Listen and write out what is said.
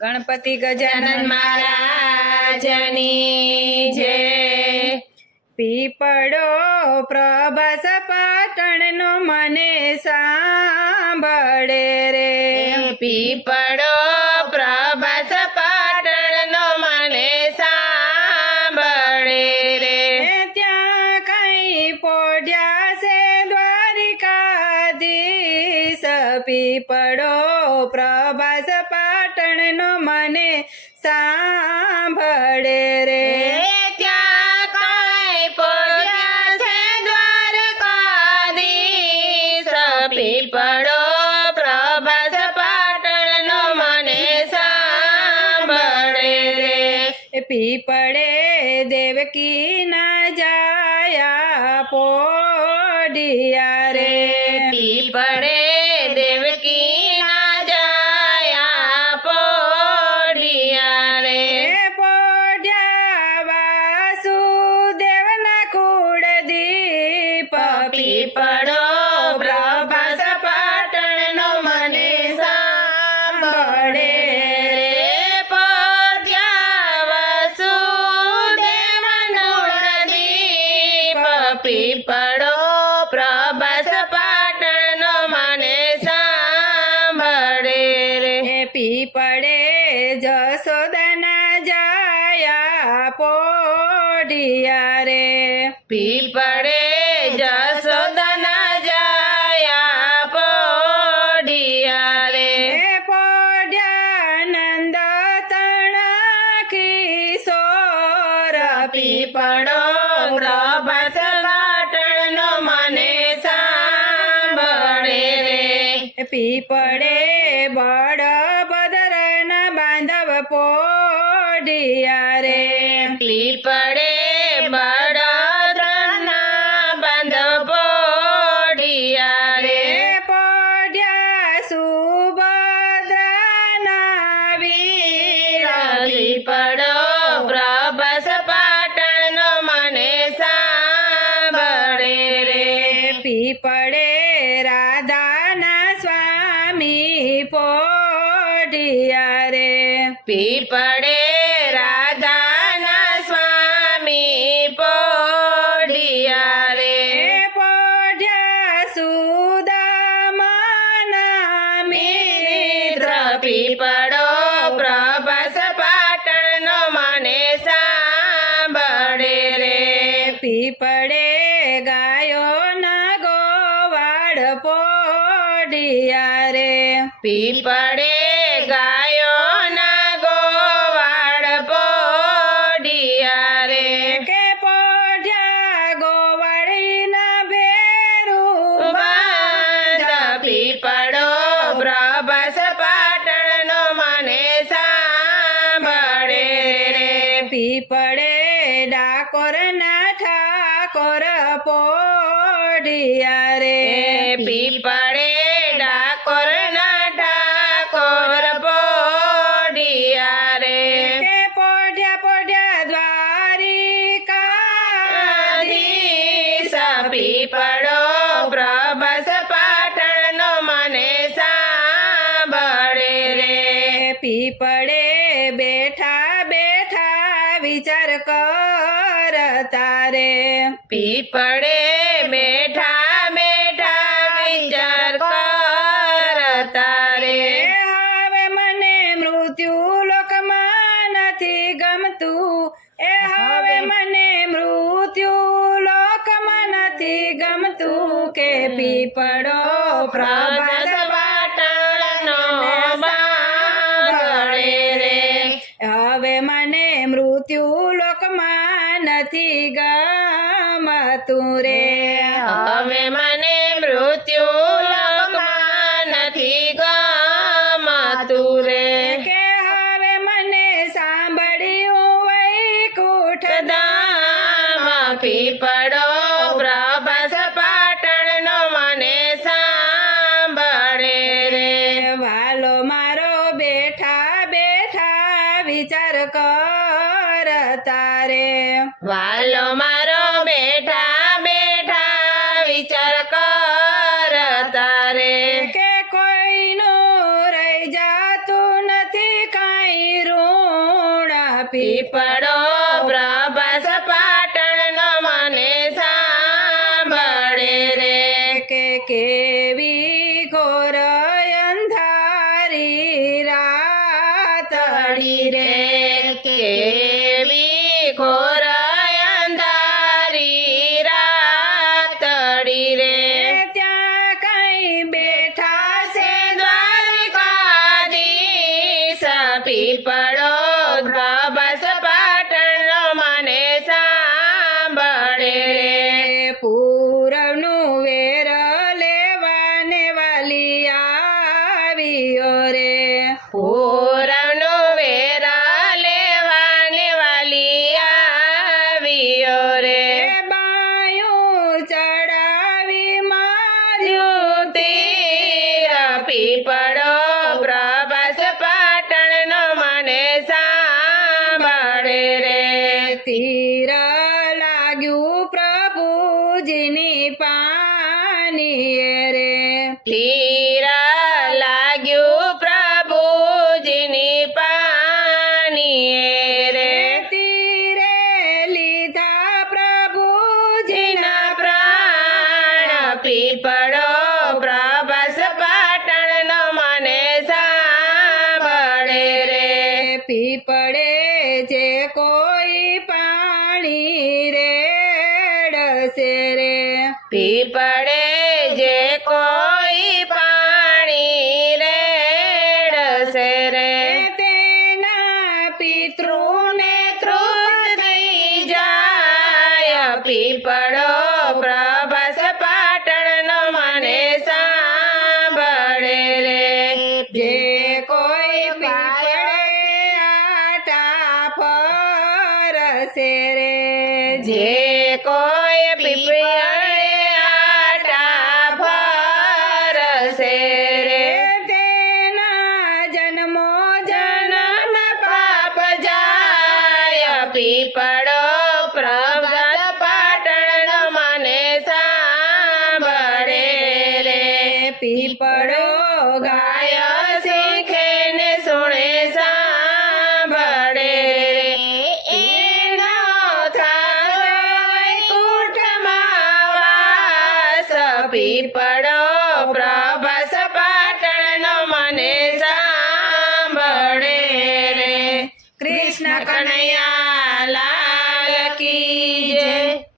ગણપતિ ગજાનન મહારાજની જય પીપળો પ્રભાસ પાટણનો મને સાંભળે રે. પીપળો પાટણનો મને સાંભળે રે એ ત્યાં કાંઈ પોઢ્યા છે દ્વારકાધીશ પીપળો પ્રભાસ પાટણનો મને સાંભળે રે એ પીપળે દેવકી ના જાયા પોડિયા રે પીપળે જસોદના જાયા પોડિયા રે પીપળે જસોદના જાયા પોડિયા રે એ પોઢ્યાનંદ તણા કિશોર પીપળો પ્રભાસ પાટણનો મને સાંભળે રે પીપળે બળ બદરના પોઢિયા રે પીપળે બળદના બાંધવ પોડિયા રે પોઢ્યા સુભદ્રાના વીર પીપળો પ્રભાસ પાટણનો મને સાંભળે રે. પીપળે રાધાના સ્વામી પોડિયા રે પીપળે રાધાના સ્વામી પોડિયા રે પોઢ્યા સુદામાના મિત્ર પીપળો પ્રભાસ પાટણનો મને સાંભળે રે. પીપળે ગાયોના ગોવાડ પોડિયા રે પીપળે ગાયોના रे पीपड़े डाकोर ना डाकोर पोडिया रे के पोडिया पोडिया द्वारी का दीसा पीपड़ो प्रभस पाटण मने साबड़े रे। पीपड़े बैठा बैठा विचार करता रे पीपड़े ప్రభ તારે? કે કોઈનું રહી જાતું નથી કાંઈ ઋણ પીપળો પ્રભાસ પાટણ મને સાંભળે રે. કે કે પીપળો પ્રભાસ પાટણનો મને સાંભળે રે. તીર લાગ્યું પ્રભુજીની પાની રે. તીર લાગ્યું પ્રભુજીની પાણી રે. તીરે લીધા પ્રભુજીના જીના પ્રાણ. પીપળો पी पड़े जे को પીપળો ગાય શીખે ને સુણે સાંભળે પીપળો પ્રભાસ